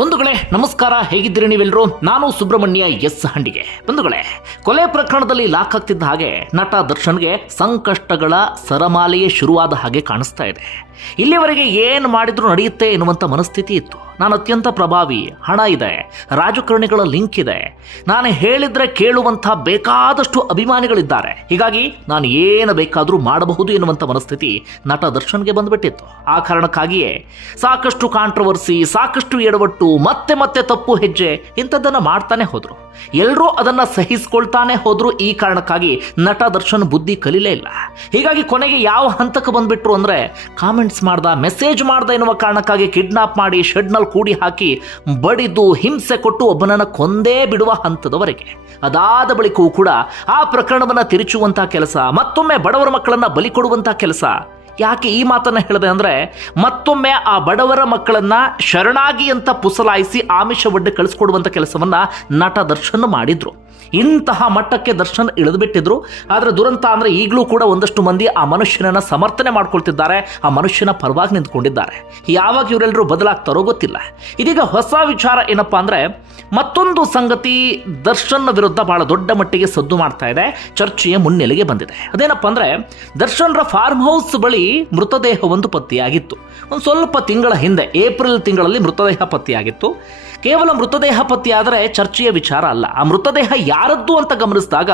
ಬಂಧುಗಳೇ, ನಮಸ್ಕಾರ. ಹೇಗಿದ್ದೀರಿ ನೀವೆಲ್ಲರೂ ನಾನು ಸುಬ್ರಹ್ಮಣ್ಯ ಎಸ್ ಹಂಡಿಗೆ. ಬಂಧುಗಳೇ, ಕೊಲೆ ಪ್ರಕರಣದಲ್ಲಿ ಲಾಕ್ ಆಗ್ತಿದ್ದ ಹಾಗೆ ನಟ ದರ್ಶನ್ಗೆ ಸಂಕಷ್ಟಗಳ ಸರಮಾಲೆಯೇ ಶುರುವಾದ ಹಾಗೆ ಕಾಣಿಸ್ತಾ ಇದೆ. ಇಲ್ಲಿವರೆಗೆ ಏನು ಮಾಡಿದ್ರೂ ನಡೆಯುತ್ತೆ ಎನ್ನುವಂಥ ಮನಸ್ಥಿತಿ ಇತ್ತು. ನಾನು ಅತ್ಯಂತ ಪ್ರಭಾವಿ, ಹಣ ಇದೆ, ರಾಜಕಾರಣಿಗಳ ಲಿಂಕ್ ಇದೆ. ನಾನು ಹೇಳಿದ್ರೆ ಕೇಳುವಂಥ ಬೇಕಾದಷ್ಟು ಅಭಿಮಾನಿಗಳಿದ್ದಾರೆ. ಹೀಗಾಗಿ ನಾನು ಏನು ಬೇಕಾದರೂ ಮಾಡಬಹುದು ಎನ್ನುವಂಥ ಮನಸ್ಥಿತಿ ನಟ ದರ್ಶನ್ಗೆ ಬಂದ್ಬಿಟ್ಟಿತ್ತು. ಆ ಕಾರಣಕ್ಕಾಗಿಯೇ ಸಾಕಷ್ಟು ಕಾಂಟ್ರವರ್ಸಿ ಸಾಕಷ್ಟು ಎಡವಟ್ಟು, ಮತ್ತೆ ಮತ್ತೆ ತಪ್ಪು ಹೆಜ್ಜೆ ಇಂಥದ್ದನ್ನು ಮಾಡ್ತಾನೆ ಹೋದರು. ಎಲ್ಲರೂ ಅದನ್ನು ಸಹಿಸ್ಕೊಳ್ತಾನೆ ಹೋದ್ರು ಈ ಕಾರಣಕ್ಕಾಗಿ ನಟ ದರ್ಶನ್ ಬುದ್ಧಿ ಕಲೀಲೇ ಇಲ್ಲ. ಹೀಗಾಗಿ ಕೊನೆಗೆ ಯಾವ ಹಂತಕ್ಕೆ ಬಂದ್ಬಿಟ್ರು ಅಂದ್ರೆ ಕಾಮೆಂಟ್ಸ್ ಮಾಡ್ದ, ಮೆಸೇಜ್ ಮಾಡ್ದ ಎನ್ನುವ ಕಾರಣಕ್ಕಾಗಿ ಕಿಡ್ನಾಪ್ ಮಾಡಿ ಶೆಡ್ನಲ್ಲಿ ಕೂಡಿ ಹಾಕಿ ಬಡಿದು ಹಿಂಸೆ ಕೊಟ್ಟು ಒಬ್ಬನನ್ನ ಕೊಂದೇ ಬಿಡುವ ಹಂತದವರೆಗೆ. ಅದಾದ ಬಳಿಕವೂ ಕೂಡ ಆ ಪ್ರಕರಣವನ್ನ ತಿರುಚುವಂತಹ ಕೆಲಸ, ಮತ್ತೊಮ್ಮೆ ಬಡವರ ಮಕ್ಕಳನ್ನ ಬಲಿ ಕೊಡುವಂತಹ ಕೆಲಸ. ಯಾಕೆ ಈ ಮಾತನ್ನು ಹೇಳಿದೆ ಅಂದರೆ, ಮತ್ತೊಮ್ಮೆ ಆ ಬಡವರ ಮಕ್ಕಳನ್ನ ಶರಣಾಗಿ ಅಂತ ಪುಸಲಾಯಿಸಿ ಆಮಿಷ ಒಡ್ಡೆ ಕಳಿಸ್ಕೊಡುವಂಥ ಕೆಲಸವನ್ನು ನಟ ದರ್ಶನ್ ಮಾಡಿದರು. ಇಂತಹ ಮಟ್ಟಕ್ಕೆ ದರ್ಶನ್ ಇಳಿದುಬಿಟ್ಟಿದ್ರು. ಆದರೆ ದುರಂತ ಅಂದರೆ ಈಗಲೂ ಕೂಡ ಒಂದಷ್ಟು ಮಂದಿ ಆ ಮನುಷ್ಯನನ್ನು ಸಮರ್ಥನೆ ಮಾಡ್ಕೊಳ್ತಿದ್ದಾರೆ, ಆ ಮನುಷ್ಯನ ಪರವಾಗಿ ನಿಂತ್ಕೊಂಡಿದ್ದಾರೆ. ಯಾವಾಗ ಇವರೆಲ್ಲರೂ ಬದಲಾಗ್ತಾರೋ ಗೊತ್ತಿಲ್ಲ. ಇದೀಗ ಹೊಸ ವಿಚಾರ ಏನಪ್ಪ ಅಂದರೆ, ಮತ್ತೊಂದು ಸಂಗತಿ ದರ್ಶನ್ ವಿರುದ್ಧ ಬಹಳ ದೊಡ್ಡ ಮಟ್ಟಿಗೆ ಸದ್ದು ಮಾಡ್ತಾ ಇದೆ, ಚರ್ಚೆಯ ಮುನ್ನೆಲೆಗೆ ಬಂದಿದೆ. ಅದೇನಪ್ಪ ಅಂದರೆ, ದರ್ಶನ್ರ ಫಾರ್ಮ್ ಹೌಸ್ ಬಳಿ ಮೃತದೇಹವೊಂದು ಪತ್ತೆಯಾಗಿತ್ತು. ಒಂದು ಸ್ವಲ್ಪ ತಿಂಗಳ ಹಿಂದೆ, ಏಪ್ರಿಲ್ ತಿಂಗಳಲ್ಲಿ ಮೃತದೇಹ ಪತ್ತೆಯಾಗಿತ್ತು. ಕೇವಲ ಮೃತದೇಹ ಪತ್ತೆಯಾದರೆ ಚರ್ಚೆಯ ವಿಚಾರ ಅಲ್ಲ. ಆ ಮೃತದೇಹ ಯಾರದ್ದು ಅಂತ ಗಮನಿಸಿದಾಗ,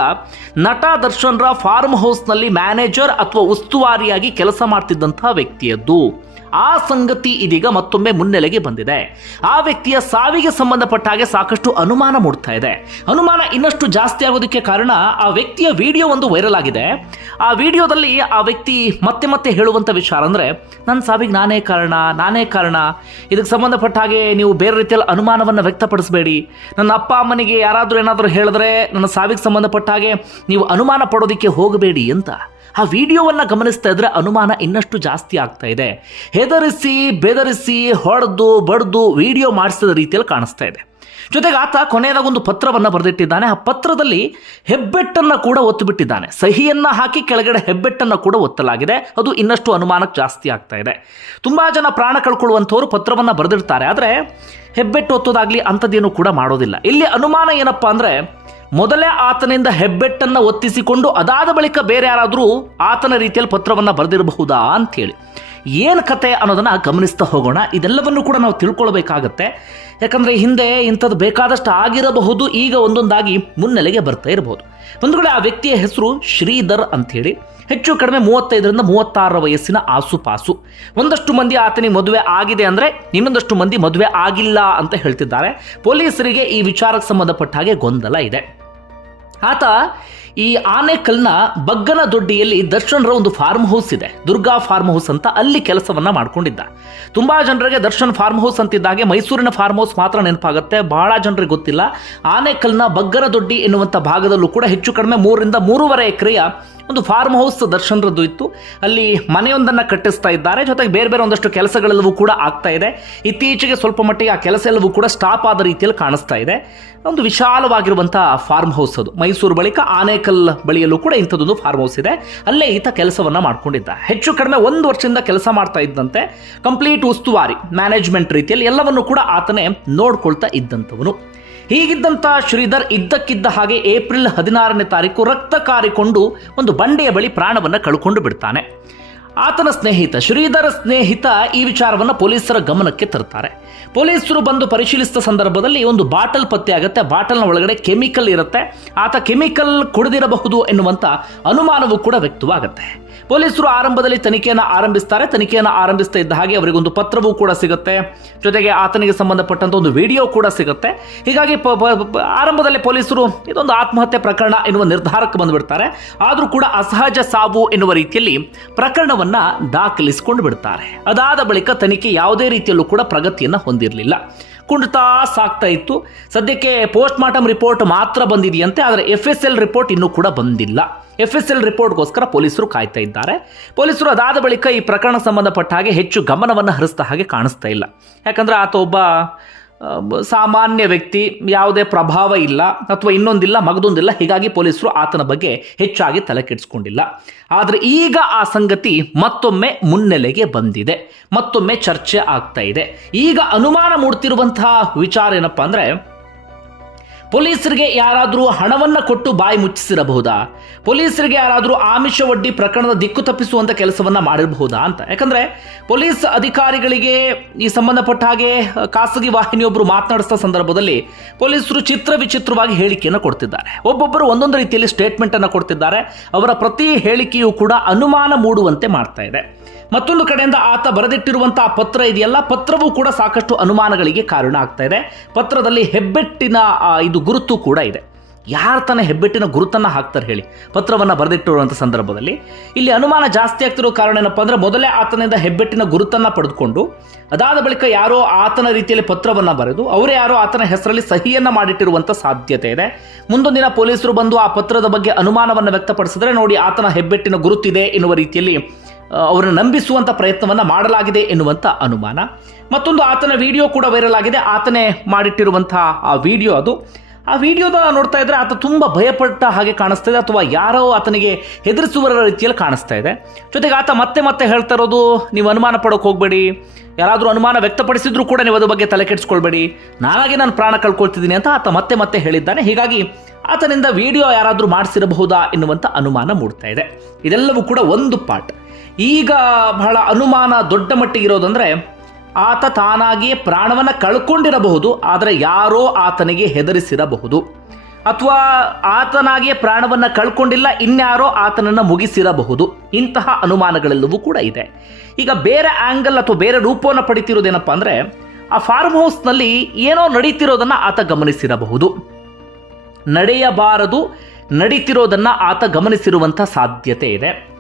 ನಟ ದರ್ಶನ್ರ ಫಾರ್ಮ್ ಹೌಸ್ನಲ್ಲಿ ಮ್ಯಾನೇಜರ್ ಅಥವಾ ಉಸ್ತುವಾರಿಯಾಗಿ ಕೆಲಸ ಮಾಡ್ತಿದ್ದಂತಹ ವ್ಯಕ್ತಿಯದ್ದು. ಆ ಸಂಗತಿ ಇದೀಗ ಮತ್ತೊಮ್ಮೆ ಮುನ್ನೆಲೆಗೆ ಬಂದಿದೆ. ಆ ವ್ಯಕ್ತಿಯ ಸಾವಿಗೆ ಸಂಬಂಧಪಟ್ಟ ಹಾಗೆ ಸಾಕಷ್ಟು ಅನುಮಾನ ಮೂಡ್ತಾ ಇದೆ. ಅನುಮಾನ ಇನ್ನಷ್ಟು ಜಾಸ್ತಿ ಆಗೋದಕ್ಕೆ ಕಾರಣ ಆ ವ್ಯಕ್ತಿಯ ವಿಡಿಯೋ ಒಂದು ವೈರಲ್ ಆಗಿದೆ. ಆ ವಿಡಿಯೋದಲ್ಲಿ ಆ ವ್ಯಕ್ತಿ ಮತ್ತೆ ಮತ್ತೆ ಹೇಳುವಂಥ ವಿಚಾರ ಅಂದರೆ ನನ್ನ ಸಾವಿಗೆ ನಾನೇ ಕಾರಣ ನಾನೇ ಕಾರಣ. ಇದಕ್ಕೆ ಸಂಬಂಧಪಟ್ಟ ಹಾಗೆ ನೀವು ಬೇರೆ ರೀತಿಯಲ್ಲಿ ಅನುಮಾನವನ್ನು ವ್ಯಕ್ತಪಡಿಸಬೇಡಿ. ನನ್ನ ಅಪ್ಪ ಅಮ್ಮನಿಗೆ ಯಾರಾದರೂ ಏನಾದರೂ ಹೇಳಿದ್ರೆ ನನ್ನ ಸಾವಿಗೆ ಸಂಬಂಧಪಟ್ಟ ಹಾಗೆ ನೀವು ಅನುಮಾನ ಪಡೋದಕ್ಕೆ ಹೋಗಬೇಡಿ ಅಂತ. ಆ ವಿಡಿಯೋವನ್ನ ಗಮನಿಸ್ತಾ ಇದ್ರೆ ಅನುಮಾನ ಇನ್ನಷ್ಟು ಜಾಸ್ತಿ ಆಗ್ತಾ ಇದೆ. ಹೆದರಿಸಿ, ಬೆದರಿಸಿ, ಹೊಡೆದು, ಬಡ್ದು ವಿಡಿಯೋ ಮಾಡಿಸಿದ ರೀತಿಯಲ್ಲಿ ಕಾಣಿಸ್ತಾ ಇದೆ. ಜೊತೆಗೆ ಆತ ಕೊನೆಯದಾಗ ಒಂದು ಪತ್ರವನ್ನು ಬರೆದಿಟ್ಟಿದ್ದಾನೆ. ಆ ಪತ್ರದಲ್ಲಿ ಹೆಬ್ಬೆಟ್ಟನ್ನು ಕೂಡ ಒತ್ತು ಬಿಟ್ಟಿದ್ದಾನೆ. ಸಹಿಯನ್ನು ಹಾಕಿ ಕೆಳಗಡೆ ಹೆಬ್ಬೆಟ್ಟನ್ನು ಕೂಡ ಒತ್ತಲಾಗಿದೆ. ಅದು ಇನ್ನಷ್ಟು ಅನುಮಾನಕ್ಕೆ ಜಾಸ್ತಿ ಆಗ್ತಾ ಇದೆ. ತುಂಬ ಜನ ಪ್ರಾಣ ಕಳ್ಕೊಳ್ಳುವಂಥವ್ರು ಪತ್ರವನ್ನು ಬರೆದಿರ್ತಾರೆ ಆದರೆ ಹೆಬ್ಬೆಟ್ಟು ಒತ್ತೋದಾಗ್ಲಿ ಅಂಥದ್ದೇನು ಕೂಡ ಮಾಡೋದಿಲ್ಲ. ಇಲ್ಲಿ ಅನುಮಾನ ಏನಪ್ಪಾ ಅಂದ್ರೆ ಮೊದಲೇ ಆತನಿಂದ ಹೆಬ್ಬೆಟ್ಟನ್ನು ಒತ್ತಿಸಿಕೊಂಡು ಅದಾದ ಬಳಿಕ ಬೇರೆ ಯಾರಾದರೂ ಆತನ ರೀತಿಯಲ್ಲಿ ಪತ್ರವನ್ನು ಬರೆದಿರಬಹುದಾ ಅಂಥೇಳಿ. ಏನು ಕತೆ ಅನ್ನೋದನ್ನು ಗಮನಿಸ್ತಾ ಹೋಗೋಣ. ಇದೆಲ್ಲವನ್ನು ಕೂಡ ನಾವು ತಿಳ್ಕೊಳ್ಬೇಕಾಗತ್ತೆ. ಯಾಕಂದರೆ ಹಿಂದೆ ಇಂಥದ್ದು ಬೇಕಾದಷ್ಟು ಆಗಿರಬಹುದು, ಈಗ ಒಂದೊಂದಾಗಿ ಮುನ್ನೆಲೆಗೆ ಬರ್ತಾ ಇರಬಹುದು ಒಂದು ಆ ವ್ಯಕ್ತಿಯ ಹೆಸರು ಶ್ರೀಧರ್ ಅಂಥೇಳಿ. ಹೆಚ್ಚು ಕಡಿಮೆ ಮೂವತ್ತೈದರಿಂದ ಮೂವತ್ತಾರರ ವಯಸ್ಸಿನ ಆಸುಪಾಸು. ಒಂದಷ್ಟು ಮಂದಿ ಆತನಿಗೆ ಮದುವೆ ಆಗಿದೆ ಅಂದರೆ ಇನ್ನೊಂದಷ್ಟು ಮಂದಿ ಮದುವೆ ಆಗಿಲ್ಲ ಅಂತ ಹೇಳ್ತಿದ್ದಾರೆ. ಪೊಲೀಸರಿಗೆ ಈ ವಿಚಾರಕ್ಕೆ ಸಂಬಂಧಪಟ್ಟ ಹಾಗೆ ಗೊಂದಲ ಇದೆ. ಆತ ಈ ಆನೆಕಲ್ನ ಬಗ್ಗನ ದೊಡ್ಡಿಯಲ್ಲಿ ದರ್ಶನ್ರ ಒಂದು ಫಾರ್ಮ್ ಹೌಸ್ ಇದೆ. ದುರ್ಗಾ ಫಾರ್ಮ್ ಹೌಸ್ ಅಂತ ಅಲ್ಲಿ ಕೆಲಸವನ್ನ ಮಾಡ್ಕೊಂಡಿದ್ದ. ತುಂಬಾ ಜನರಿಗೆ ದರ್ಶನ್ ಫಾರ್ಮ್ ಹೌಸ್ ಅಂತಿದ್ದಾಗೆ ಮೈಸೂರಿನ ಫಾರ್ಮ್ ಹೌಸ್ ಮಾತ್ರ ನೆನಪಾಗುತ್ತೆ. ಬಹಳ ಜನರಿಗೆ ಗೊತ್ತಿಲ್ಲ. ಆನೆಕಲ್ನ ಬಗ್ಗನ ದೊಡ್ಡಿ ಎನ್ನುವಂಥ ಭಾಗದಲ್ಲೂ ಕೂಡ ಹೆಚ್ಚು ಕಡಿಮೆ ಮೂರರಿಂದ ಮೂರುವರೆ ಎಕರೆಯ ಒಂದು ಫಾರ್ಮ್ ಹೌಸ್ ದರ್ಶನ್ರದ್ದು ಇತ್ತು. ಅಲ್ಲಿ ಮನೆಯೊಂದನ್ನು ಕಟ್ಟಿಸ್ತಾ ಇದ್ದಾರೆ. ಜೊತೆಗೆ ಬೇರೆ ಬೇರೆ ಒಂದಷ್ಟು ಕೆಲಸಗಳೆಲ್ಲವೂ ಕೂಡ ಆಗ್ತಾ ಇದೆ. ಇತ್ತೀಚೆಗೆ ಸ್ವಲ್ಪ ಮಟ್ಟಿಗೆ ಆ ಕೆಲಸ ಎಲ್ಲವೂ ಕೂಡ ಸ್ಟಾಪ್ ಆದ ರೀತಿಯಲ್ಲಿ ಕಾಣಿಸ್ತಾ ಇದೆ. ಒಂದು ವಿಶಾಲವಾಗಿರುವಂಥ ಫಾರ್ಮ್ ಹೌಸ್ ಅದು. ಮೈಸೂರು ಬಳಿಕ ಆನೇಕಲ್ ಬಳಿಯಲ್ಲೂ ಕೂಡ ಇಂಥದ್ದೊಂದು ಫಾರ್ಮ್ ಹೌಸ್ ಇದೆ. ಅಲ್ಲೇ ಈತ ಕೆಲಸವನ್ನು ಮಾಡಿಕೊಂಡಿದ್ದ. ಹೆಚ್ಚು ಕಡಿಮೆ ಒಂದು ವರ್ಷದಿಂದ ಕೆಲಸ ಮಾಡ್ತಾ ಇದ್ದಂತೆ ಕಂಪ್ಲೀಟ್ ಉಸ್ತುವಾರಿ ಮ್ಯಾನೇಜ್ಮೆಂಟ್ ರೀತಿಯಲ್ಲಿ ಎಲ್ಲವನ್ನು ಕೂಡ ಆತನೇ ನೋಡ್ಕೊಳ್ತಾ ಇದ್ದಂಥವನು. ಹೀಗಿದ್ದಂಥ ಶ್ರೀಧರ್ ಇದ್ದಕ್ಕಿದ್ದ ಹಾಗೆ ಏಪ್ರಿಲ್ ಹದಿನಾರನೇ ತಾರೀಕು ರಕ್ತ ಕಾರಿಕೊಂಡು ಒಂದು ಬಂಡೆಯ ಬಳಿ ಪ್ರಾಣವನ್ನು ಕಳ್ಕೊಂಡು ಬಿಡ್ತಾನೆ. ಆತನ ಸ್ನೇಹಿತ ಶ್ರೀಧರ ಸ್ನೇಹಿತ ಈ ವಿಚಾರವನ್ನು ಪೊಲೀಸರ ಗಮನಕ್ಕೆ ತರ್ತಾರೆ. ಪೊಲೀಸರು ಬಂದು ಪರಿಶೀಲಿಸಿದ ಸಂದರ್ಭದಲ್ಲಿ ಒಂದು ಬಾಟಲ್ ಪತ್ತೆ ಆಗುತ್ತೆ. ಬಾಟಲ್ನ ಒಳಗಡೆ ಕೆಮಿಕಲ್ ಇರುತ್ತೆ. ಆತ ಕೆಮಿಕಲ್ ಕುಡಿದಿರಬಹುದು ಎನ್ನುವಂಥ ಅನುಮಾನವೂ ಕೂಡ ವ್ಯಕ್ತವಾಗುತ್ತೆ. ಪೊಲೀಸರು ಆರಂಭದಲ್ಲಿ ತನಿಖೆಯನ್ನು ಆರಂಭಿಸ್ತಾರೆ. ತನಿಖೆಯನ್ನು ಆರಂಭಿಸ್ತಾ ಇದ್ದ ಹಾಗೆ ಅವರಿಗೊಂದು ಪತ್ರವೂ ಕೂಡ ಸಿಗುತ್ತೆ. ಜೊತೆಗೆ ಆತನಿಗೆ ಸಂಬಂಧಪಟ್ಟಂತ ಒಂದು ವಿಡಿಯೋ ಕೂಡ ಸಿಗುತ್ತೆ. ಹೀಗಾಗಿ ಆರಂಭದಲ್ಲಿ ಪೊಲೀಸರು ಇದೊಂದು ಆತ್ಮಹತ್ಯೆ ಪ್ರಕರಣ ಎನ್ನುವ ನಿರ್ಧಾರಕ್ಕೆ ಬಂದುಬಿಡ್ತಾರೆ. ಆದರೂ ಕೂಡ ಅಸಹಜ ಸಾವು ಎನ್ನುವ ರೀತಿಯಲ್ಲಿ ಪ್ರಕರಣವನ್ನ ದಾಖಲಿಸಿಕೊಂಡು ಬಿಡ್ತಾರೆ. ಅದಾದ ಬಳಿಕ ತನಿಖೆ ಯಾವುದೇ ರೀತಿಯಲ್ಲೂ ಕೂಡ ಪ್ರಗತಿಯನ್ನು ಹೊಂದಿರಲಿಲ್ಲ. ಕುಂಡ್ತಾ ಸಾಕ್ತಾ ಇತ್ತು. ಸದ್ಯಕ್ಕೆ ಪೋಸ್ಟ್ ಮಾರ್ಟಮ್ ರಿಪೋರ್ಟ್ ಮಾತ್ರ ಬಂದಿದೆಯಂತೆ, ಆದರೆ ಎಫ್ ಎಸ್ ಎಲ್ ರಿಪೋರ್ಟ್ ಇನ್ನೂ ಕೂಡ ಬಂದಿಲ್ಲ. ಎಫ್ ಎಸ್ ಎಲ್ ರಿಪೋರ್ಟ್ಗೋಸ್ಕರ ಪೊಲೀಸರು ಕಾಯ್ತಾ ಇದ್ದಾರೆ. ಪೊಲೀಸರು ಅದಾದ ಬಳಿಕ ಈ ಪ್ರಕರಣ ಸಂಬಂಧಪಟ್ಟ ಹಾಗೆ ಹೆಚ್ಚು ಗಮನವನ್ನು ಹರಿಸ್ತಾ ಹಾಗೆ ಕಾಣಿಸ್ತಾ ಇಲ್ಲ. ಯಾಕಂದ್ರೆ ಆತ ಒಬ್ಬ ಸಾಮಾನ್ಯ ವ್ಯಕ್ತಿ ಯಾವುದೇ ಪ್ರಭಾವ ಇಲ್ಲ ಅಥವಾ ಇನ್ನೊಂದಿಲ್ಲ, ಮಗದೊಂದಿಲ್ಲ, ಹೀಗಾಗಿ ಪೊಲೀಸರು ಆತನ ಬಗ್ಗೆ ಹೆಚ್ಚಾಗಿ ತಲೆ ಕೆಡಿಸ್ಕೊಂಡಿಲ್ಲ. ಆದರೆ ಈಗ ಆ ಸಂಗತಿ ಮತ್ತೊಮ್ಮೆ ಮುನ್ನೆಲೆಗೆ ಬಂದಿದೆ, ಮತ್ತೊಮ್ಮೆ ಚರ್ಚೆ ಆಗ್ತಾ ಇದೆ. ಈಗ ಅನುಮಾನ ಮೂಡ್ತಿರುವಂತಹ ವಿಚಾರ ಏನಪ್ಪಾ ಅಂದ್ರೆ ಪೊಲೀಸರಿಗೆ ಯಾರಾದರೂ ಹಣವನ್ನು ಕೊಟ್ಟು ಬಾಯಿ ಮುಚ್ಚಿಸಿರಬಹುದಾ? ಪೊಲೀಸರಿಗೆ ಯಾರಾದರೂ ಆಮಿಷ ಒಡ್ಡಿ ಪ್ರಕರಣದ ದಿಕ್ಕು ತಪ್ಪಿಸುವಂಥ ಕೆಲಸವನ್ನು ಮಾಡಿರಬಹುದಾ ಅಂತ? ಯಾಕಂದರೆ ಪೊಲೀಸ್ ಅಧಿಕಾರಿಗಳಿಗೆ ಈ ಸಂಬಂಧಪಟ್ಟ ಹಾಗೆ ಖಾಸಗಿ ವಾಹಿನಿಯೊಬ್ಬರು ಮಾತನಾಡಿಸಿದ ಸಂದರ್ಭದಲ್ಲಿ ಪೊಲೀಸರು ಚಿತ್ರ ವಿಚಿತ್ರವಾಗಿ ಹೇಳಿಕೆಯನ್ನು ಕೊಡ್ತಿದ್ದಾರೆ. ಒಬ್ಬೊಬ್ಬರು ಒಂದೊಂದು ರೀತಿಯಲ್ಲಿ ಸ್ಟೇಟ್ಮೆಂಟನ್ನು ಕೊಡ್ತಿದ್ದಾರೆ. ಅವರ ಪ್ರತಿ ಹೇಳಿಕೆಯೂ ಕೂಡ ಅನುಮಾನ ಮೂಡುವಂತೆ ಮಾಡ್ತಾ ಇದೆ. ಮತ್ತೊಂದು ಕಡೆಯಿಂದ ಆತ ಬರೆದಿಟ್ಟಿರುವಂತಹ ಪತ್ರ ಇದೆಯಲ್ಲ, ಪತ್ರವೂ ಕೂಡ ಸಾಕಷ್ಟು ಅನುಮಾನಗಳಿಗೆ ಕಾರಣ ಆಗ್ತಾ ಇದೆ. ಪತ್ರದಲ್ಲಿ ಹೆಬ್ಬೆಟ್ಟಿನ ಇದು ಗುರುತು ಕೂಡ ಇದೆ. ಯಾರು ತನ್ನ ಹೆಬ್ಬೆಟ್ಟಿನ ಗುರುತನ್ನು ಹಾಕ್ತಾರೆ ಹೇಳಿ. ಪತ್ರವನ್ನು ಬರೆದಿಟ್ಟಿರುವಂಥ ಸಂದರ್ಭದಲ್ಲಿ ಇಲ್ಲಿ ಅನುಮಾನ ಜಾಸ್ತಿ ಆಗ್ತಿರೋ ಕಾರಣ ಏನಪ್ಪ ಅಂದರೆ ಮೊದಲೇ ಆತನಿಂದ ಹೆಬ್ಬೆಟ್ಟಿನ ಗುರುತನ್ನು ಪಡೆದುಕೊಂಡು ಅದಾದ ಬಳಿಕ ಯಾರೋ ಆತನ ರೀತಿಯಲ್ಲಿ ಪತ್ರವನ್ನು ಬರೆದು ಅವರೇ ಯಾರೋ ಆತನ ಹೆಸರಲ್ಲಿ ಸಹಿಯನ್ನು ಮಾಡಿಟ್ಟಿರುವಂಥ ಸಾಧ್ಯತೆ ಇದೆ. ಮುಂದೊಂದು ದಿನ ಪೊಲೀಸರು ಬಂದು ಆ ಪತ್ರದ ಬಗ್ಗೆ ಅನುಮಾನವನ್ನು ವ್ಯಕ್ತಪಡಿಸಿದ್ರೆ ನೋಡಿ ಆತನ ಹೆಬ್ಬೆಟ್ಟಿನ ಗುರುತಿದೆ ಎನ್ನುವ ರೀತಿಯಲ್ಲಿ ಅವರನ್ನು ನಂಬಿಸುವಂಥ ಪ್ರಯತ್ನವನ್ನು ಮಾಡಲಾಗಿದೆ ಎನ್ನುವಂಥ ಅನುಮಾನ. ಮತ್ತೊಂದು ಆತನ ವಿಡಿಯೋ ಕೂಡ ವೈರಲ್ ಆಗಿದೆ. ಆತನೇ ಮಾಡಿಟ್ಟಿರುವಂತಹ ಆ ವಿಡಿಯೋ ಅದು. ಆ ವಿಡಿಯೋದ ನೋಡ್ತಾ ಇದ್ರೆ ಆತ ತುಂಬ ಭಯಪಟ್ಟ ಹಾಗೆ ಕಾಣಿಸ್ತಾ ಇದೆ, ಅಥವಾ ಯಾರೋ ಆತನಿಗೆ ಹೆದರಿಸುವ ರೀತಿಯಲ್ಲಿ ಕಾಣಿಸ್ತಾ ಇದೆ. ಜೊತೆಗೆ ಆತ ಮತ್ತೆ ಮತ್ತೆ ಹೇಳ್ತಾ ಇರೋದು, ನೀವು ಅನುಮಾನ ಪಡೋಕೆ ಹೋಗಬೇಡಿ. ಯಾರಾದರೂ ಅನುಮಾನ ವ್ಯಕ್ತಪಡಿಸಿದ್ರು ಕೂಡ ನೀವು ಅದ್ರ ಬಗ್ಗೆ ತಲೆ ಕೆಡಿಸ್ಕೊಳ್ಬೇಡಿ. ನಾನಾಗೆ ನಾನು ಪ್ರಾಣ ಕಳ್ಕೊಳ್ತಿದ್ದೀನಿ ಅಂತ ಆತ ಮತ್ತೆ ಮತ್ತೆ ಹೇಳಿದ್ದಾನೆ. ಹೀಗಾಗಿ ಆತನಿಂದ ವಿಡಿಯೋ ಯಾರಾದರೂ ಮಾಡಿಸಿರಬಹುದಾ ಎನ್ನುವಂಥ ಅನುಮಾನ ಮೂಡ್ತಾ ಇದೆ. ಇದೆಲ್ಲವೂ ಕೂಡ ಒಂದು ಪಾರ್ಟ್ ಈಗ ಬಹಳ ಅನುಮಾನ ದೊಡ್ಡ ಮಟ್ಟಿಗೆ ಇರೋದಂದ್ರೆ ಆತ ತಾನಾಗಿಯೇ ಪ್ರಾಣವನ್ನು ಕಳ್ಕೊಂಡಿರಬಹುದು, ಆದರೆ ಯಾರೋ ಆತನಿಗೆ ಹೆದರಿಸಿರಬಹುದು. ಅಥವಾ ಆತನಾಗಿಯೇ ಪ್ರಾಣವನ್ನು ಕಳ್ಕೊಂಡಿಲ್ಲ, ಇನ್ಯಾರೋ ಆತನನ್ನು ಮುಗಿಸಿರಬಹುದು. ಇಂತಹ ಅನುಮಾನಗಳೆಲ್ಲವೂ ಕೂಡ ಇದೆ. ಈಗ ಬೇರೆ ಆಂಗಲ್ ಅಥವಾ ಬೇರೆ ರೂಪವನ್ನು ಪಡಿತಿರೋದೇನಪ್ಪ ಅಂದರೆ, ಆ ಫಾರ್ಮ್ ಹೌಸ್ನಲ್ಲಿ ಏನೋ ನಡೀತಿರೋದನ್ನು ಆತ ಗಮನಿಸಿರಬಹುದು. ನಡೆಯಬಾರದು, ನಡೀತಿರೋದನ್ನು ಆತ ಗಮನಿಸಿರುವಂಥ ಸಾಧ್ಯತೆ ಇದೆ.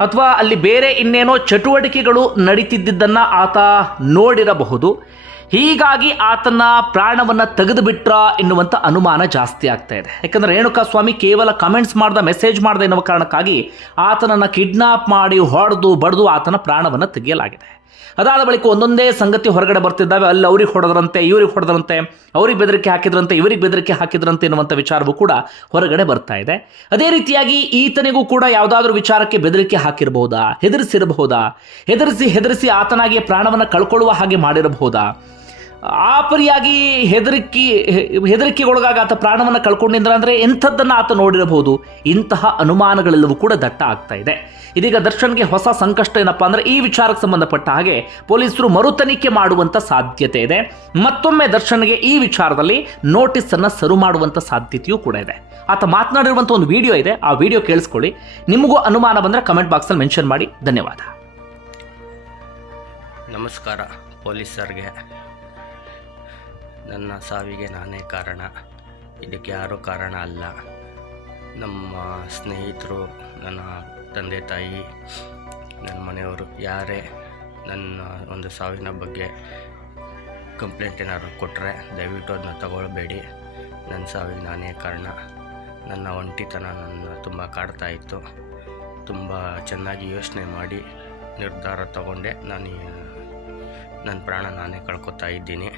ಅಥವಾ ಅಲ್ಲಿ ಬೇರೆ ಇನ್ನೇನೋ ಚಟುವಟಿಕೆಗಳು ನಡೀತಿದ್ದನ್ನು ಆತ ನೋಡಿರಬಹುದು. ಹೀಗಾಗಿ ಆತನ ಪ್ರಾಣವನ್ನ ತೆಗೆದು ಬಿಟ್ರ ಎನ್ನುವಂಥ ಅನುಮಾನ ಜಾಸ್ತಿ ಆಗ್ತಾ ಇದೆ. ಯಾಕಂದ್ರೆ ರೇಣುಕಾ ಸ್ವಾಮಿ ಕೇವಲ ಕಮೆಂಟ್ಸ್ ಮಾಡ್ದ ಮೆಸೇಜ್ ಮಾಡ್ದ ಎನ್ನುವ ಕಾರಣಕ್ಕಾಗಿ ಆತನನ್ನ ಕಿಡ್ನಾಪ್ ಮಾಡಿ ಹೊಡೆದು, ಬಡಿದು ಆತನ ಪ್ರಾಣವನ್ನ ತೆಗೆಯಲಾಗಿದೆ. ಅದಾದ ಬಳಿಕ ಒಂದೊಂದೇ ಸಂಗತಿ ಹೊರಗಡೆ ಬರ್ತಿದ್ದಾವೆ. ಅಲ್ಲಿ ಅವ್ರಿಗೆ ಹೊಡೆದ್ರಂತೆ, ಇವ್ರಿಗೆ ಹೊಡೆದ್ರಂತೆ, ಅವ್ರಿಗೆ ಬೆದರಿಕೆ ಹಾಕಿದ್ರಂತೆ, ಇವರಿಗೆ ಬೆದರಿಕೆ ಹಾಕಿದ್ರಂತೆ ಎನ್ನುವಂಥ ವಿಚಾರವೂ ಕೂಡ ಹೊರಗಡೆ ಬರ್ತಾ ಇದೆ. ಅದೇ ರೀತಿಯಾಗಿ ಈತನಿಗೂ ಕೂಡ ಯಾವುದಾದ್ರೂ ವಿಚಾರಕ್ಕೆ ಬೆದರಿಕೆ ಹಾಕಿರಬಹುದಾ ಹೆದರಿಸಿರಬಹುದಾ? ಹೆದರಿಸಿ ಹೆದರಿಸಿ ಆತನಾಗಿ ಪ್ರಾಣವನ್ನು ಕಳ್ಕೊಳ್ಳುವ ಹಾಗೆ ಮಾಡಿರಬಹುದಾ? ಆ ಪರಿಯಾಗಿ ಹೆದರಿಕೆ ಹೆದರಿಕೆಗೊಳಗಾಗಿ ಆತ ಪ್ರಾಣವನ್ನು ಕಳ್ಕೊಂಡಿದ್ರ ಅಂದರೆ ಎಂಥದ್ದನ್ನು ಆತ ನೋಡಿರಬಹುದು. ಇಂತಹ ಅನುಮಾನಗಳೆಲ್ಲವೂ ಕೂಡ ದಟ್ಟ ಆಗ್ತಾ ಇದೆ. ಇದೀಗ ದರ್ಶನ್ಗೆ ಹೊಸ ಸಂಕಷ್ಟ ಏನಪ್ಪ ಅಂದರೆ ಈ ವಿಚಾರಕ್ಕೆ ಸಂಬಂಧಪಟ್ಟ ಹಾಗೆ ಪೊಲೀಸರು ಮರುತನಿಖೆ ಮಾಡುವಂಥ ಸಾಧ್ಯತೆ ಇದೆ. ಮತ್ತೊಮ್ಮೆ ದರ್ಶನ್ಗೆ ಈ ವಿಚಾರದಲ್ಲಿ ನೋಟಿಸನ್ನು ಸರು ಮಾಡುವಂಥ ಸಾಧ್ಯತೆಯೂ ಕೂಡ ಇದೆ. ಆತ ಮಾತನಾಡಿರುವಂಥ ಒಂದು ವಿಡಿಯೋ ಇದೆ. ಆ ವಿಡಿಯೋ ಕೇಳಿಸ್ಕೊಳ್ಳಿ. ನಿಮಗೂ ಅನುಮಾನ ಬಂದ್ರೆ ಕಮೆಂಟ್ ಬಾಕ್ಸಲ್ಲಿ ಮೆನ್ಷನ್ ಮಾಡಿ. ಧನ್ಯವಾದ. ನಮಸ್ಕಾರ ಪೊಲೀಸರಿಗೆ ನನ್ನ ಸಾವಿಗೆ ನಾನೇ ಕಾರಣ. ಇದಕ್ಕೆ ಯಾರೂ ಕಾರಣ ಅಲ್ಲ. ನಮ್ಮ ಸ್ನೇಹಿತರು, ನನ್ನ ತಂದೆ ತಾಯಿ, ನನ್ನ ಮನೆಯವರು, ಯಾರೇ ನನ್ನ ಒಂದು ಸಾವಿನ ಬಗ್ಗೆ ಕಂಪ್ಲೇಂಟ್ ಏನಾದ್ರು ಕೊಟ್ಟರೆ ದಯವಿಟ್ಟು ಅದನ್ನ ತಗೊಳ್ಬೇಡಿ. ನನ್ನ ಸಾವಿಗೆ ನಾನೇ ಕಾರಣ. ನನ್ನ ಒಂಟಿತನ ನನ್ನ ತುಂಬ ಕಾಡ್ತಾ ಇತ್ತು. ತುಂಬ ಚೆನ್ನಾಗಿ ಯೋಚನೆ ಮಾಡಿ ನಿರ್ಧಾರ ತಗೊಂಡೆ. ನಾನು ನನ್ನ ಪ್ರಾಣ ನಾನೇ ಕಳ್ಕೊತಾ ಇದ್ದೀನಿ.